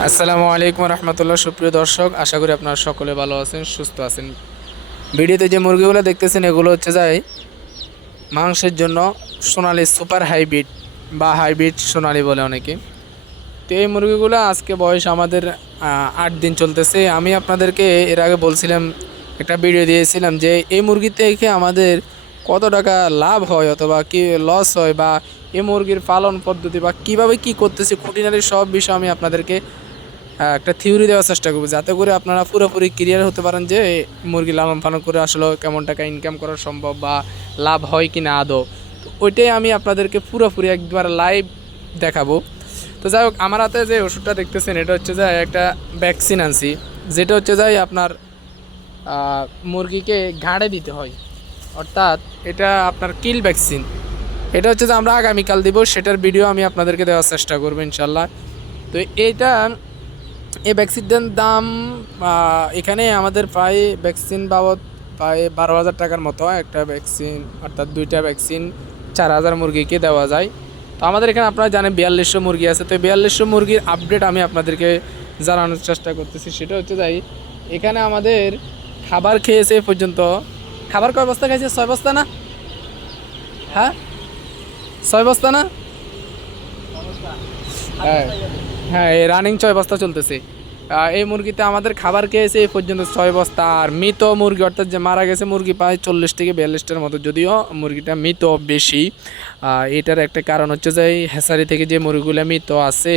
আসসালামু আলাইকুম রহমতুল্লাহ। সুপ্রিয় দর্শক, আশা করি আপনারা সকলে ভালো আছেন, সুস্থ আছেন। ভিডিওতে যে মুরগিগুলো দেখতেছেন এগুলো হচ্ছে যায় মাংসের জন্য সোনালী সুপার হাইব্রিড বা হাইব্রিড সোনালী বলে অনেকে। তো এই মুরগিগুলো আজকে বয়স আমাদের 8 দিন চলতেছে। আমি আপনাদেরকে এর আগে বলছিলাম, একটা ভিডিও দিয়েছিলাম যে এই মুরগি থেকে আমাদের কত টাকা লাভ হয় অথবা কি লস হয়, বা এই মুরগির পালন পদ্ধতি বা কিভাবে কি করতেছি খুঁটিনাটি সব বিষয় আমি আপনাদেরকে একটা থিওরি দেওয়ার চেষ্টা করবো, যাতে করে আপনারা পুরোপুরি ক্লিয়ার হতে পারেন যে মুরগি লালন পালন করে আসলে কেমন টাকা ইনকাম করা সম্ভব বা লাভ হয় কি না আদৌ। তো ওইটাই আমি আপনাদেরকে পুরোপুরি একবার লাইভ দেখাবো। তো যাই হোক, আমার হাতে যে ওষুধটা দেখতেছেন এটা হচ্ছে যে একটা ভ্যাকসিন আনছি, যেটা হচ্ছে যাই আপনার মুরগিকে ঘাড়ে দিতে হয়, অর্থাৎ এটা আপনার কিল ভ্যাকসিন। এটা হচ্ছে যে আমরা আগামীকাল দিব, সেটার ভিডিও আমি আপনাদেরকে দেওয়ার চেষ্টা করবো ইনশাল্লাহ। তো এইটা এই ভ্যাকসিনটার দাম এখানে আমাদের প্রায় ভ্যাকসিন বাবদ প্রায় 12,000 টাকার মতো একটা ভ্যাকসিন, অর্থাৎ 2টা ভ্যাকসিন 4,000 মুরগিকে দেওয়া যায়। তো আমাদের এখানে আপনারা জানেন 4200 মুরগি আছে। তো 4200 মুরগির আপডেট আমি আপনাদেরকে জানানোর চেষ্টা করতেছি। সেটা হচ্ছে যাই, এখানে আমাদের খাবার খেয়েছে এ পর্যন্ত, খাবার কয় বস্তা খাইছে? 6 বস্তা না? হ্যাঁ, 6 বস্তা না? হ্যাঁ হ্যাঁ, এই রানিং 6 বস্তা চলতেছে। এই মুরগিতে আমাদের খাবার খেয়েছে এই পর্যন্ত 6 বস্তা। আর মৃত মুরগি, অর্থাৎ যে মারা গেছে মুরগি প্রায় 40 থেকে 42টার মতো, যদিও মুরগিটা মৃত বেশি। এটার একটা কারণ হচ্ছে যে হেসারি থেকে যে মুরগিগুলো মৃত আছে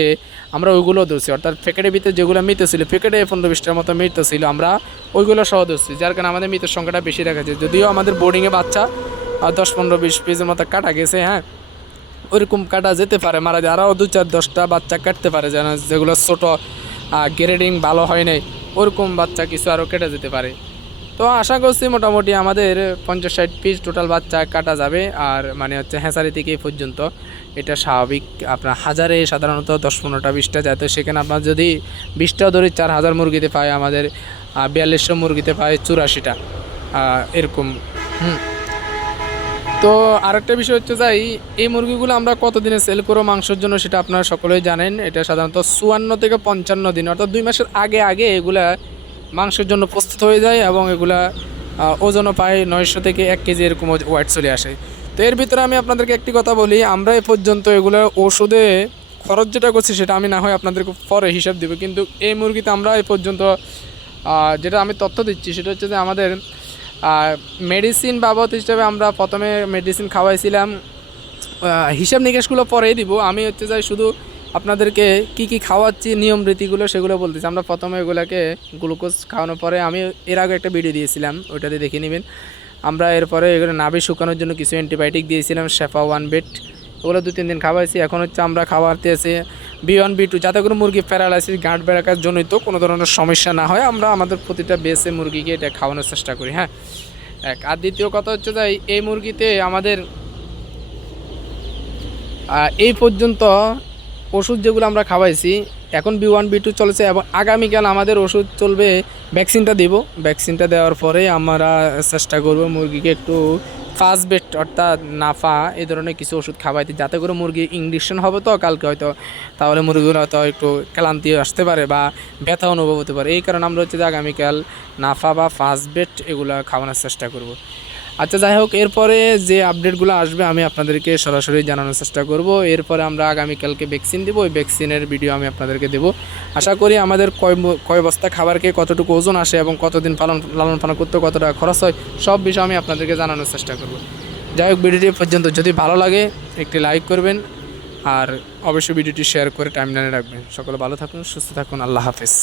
আমরা ওইগুলো ধরছি, অর্থাৎ প্যাকেটের ভিতরে যেগুলো মৃত ছিল, প্যাকেটে 15-20টার মতো মৃত ছিল, আমরা ওইগুলো সহ ধরছি, যার কারণে আমাদের মৃতের সংখ্যাটা বেশি রাখা যায়। যদিও আমাদের বোর্ডিংয়ে বাচ্চা 10-15-20 পিসের মতো কাটা গেছে, হ্যাঁ ওইরকম কাটা যেতে পারে, মারা যায় আরও 2-4-10টা বাচ্চা কাটতে পারে, যেন যেগুলো ছোটো গ্রেডিং ভালো হয় নাই ওরকম বাচ্চা কিছু আরও কেটে যেতে পারে। তো আশা করছি মোটামুটি আমাদের 50-60 পিস টোটাল বাচ্চা কাটা যাবে। আর মানে হচ্ছে হ্যাঁসারি থেকে এই পর্যন্ত এটা স্বাভাবিক, আপনার হাজারে সাধারণত 10-15টা 20টা যায়। তো সেখানে আপনার যদি 20টাও ধরি 4,000 মুরগিতে পায়, আমাদের 4200 মুরগিতে পায় 84টা এরকম। তো আরেকটা বিষয় হচ্ছে যাই, এই মুরগিগুলো আমরা কতদিনে সেল করবো মাংসের জন্য সেটা আপনারা সকলেই জানেন। এটা সাধারণত 54 থেকে 55 দিন, অর্থাৎ 2 মাসের আগে আগে এগুলা মাংসের জন্য প্রস্তুত হয়ে যায়, এবং এগুলা ওজনও প্রায় 900 থেকে 1 কেজি এরকম ওয়েট চলে আসে। তো এর ভিতরে আমি আপনাদেরকে একটি কথা বলি, আমরা এ পর্যন্ত এগুলো ওষুধে খরচ যেটা করছি সেটা আমি না হয় আপনাদেরকে পরে হিসাব দেবো, কিন্তু এই মুরগিতে আমরা এ পর্যন্ত যেটা আমি তথ্য দিচ্ছি সেটা হচ্ছে যে আমাদের মেডিসিন বাবদ হিসেবে আমরা প্রথমে মেডিসিন খাওয়াইছিলাম, হিসাব নিকাশগুলো পরেই দিব। আমি হচ্ছে যাই শুধু আপনাদেরকে কি কি খাওয়াচ্ছি নিয়ম রীতিগুলো সেগুলো বলতেছি। আমরা প্রথমে এগুলোকে গ্লুকোজ খাওয়ানোর পরে, আমি এর আগে একটা ভিডিও দিয়েছিলাম, ওইটাতে দেখে নেবেন। আমরা এরপরে এগুলো নাভি শুকানোর জন্য কিছু অ্যান্টিবায়োটিক দিয়েছিলাম, শেফা 1 বেড, ওগুলো 2-3 দিন খাওয়াইছি। এখন হচ্ছে আমরা খাওয়াতে আছে B1 B2, যাতে করে মুরগি প্যারালাইসিস গাঁট বেড়াকার জনিত কোনো ধরনের সমস্যা না হয়। আমরা আমাদের প্রতিটা বেসে মুরগিকে এটা খাওয়ানোর চেষ্টা করি, হ্যাঁ এক। আর দ্বিতীয় কথা হচ্ছে যে এই মুরগিতে আমাদের এই পর্যন্ত ওষুধ যেগুলো আমরা খাওয়াইছি, এখন B1 B2 চলেছে, এবং আগামীকাল আমাদের ওষুধ চলবে, ভ্যাকসিনটা দেব। ভ্যাকসিনটা দেওয়ার পরে আমরা চেষ্টা করব মুরগিকে একটু ফার্স্ট বেড অর্থাৎ নাফা এই ধরনের কিছু ওষুধ খাওয়াইতে, যাতে করে মুরগি ইঞ্জেকশন হবে তো কালকে হয়তো, তাহলে মুরগিগুলো হয়তো একটু ক্লান্তি আসতে পারে বা ব্যথা অনুভব হতে পারে। এই কারণে আমরা হচ্ছে যে আগামীকাল নাফা বা ফার্স্ট বেড এগুলো খাওয়ানোর চেষ্টা করব। আচ্ছা যাই হোক, এরপরে যে আপডেটগুলো আসবে আমি আপনাদেরকে সরাসরি জানানোর চেষ্টা করব। এরপরে আমরা আগামীকালকে ভ্যাকসিন দেবো, ওই ভ্যাকসিনের ভিডিও আমি আপনাদেরকে দেবো। আশা করি আমাদের কয় বস্তা খাবারকে কতটুকু ওজন আসে এবং কতদিন লালন পালন করতে কত টাকা খরচ হয় সব বিষয় আমি আপনাদেরকে জানানোর চেষ্টা করব। যাই হোক, ভিডিওটি পর্যন্ত যদি ভালো লাগে একটি লাইক করবেন, আর অবশ্যই ভিডিওটি শেয়ার করে টাইমলাইনে রাখবেন। সকলে ভালো থাকুন, সুস্থ থাকুন, আল্লাহ হাফেজ।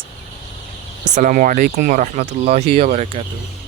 আসসালামু আলাইকুম ওয়া রাহমাতুল্লাহি ওয়া বারাকাতুহু।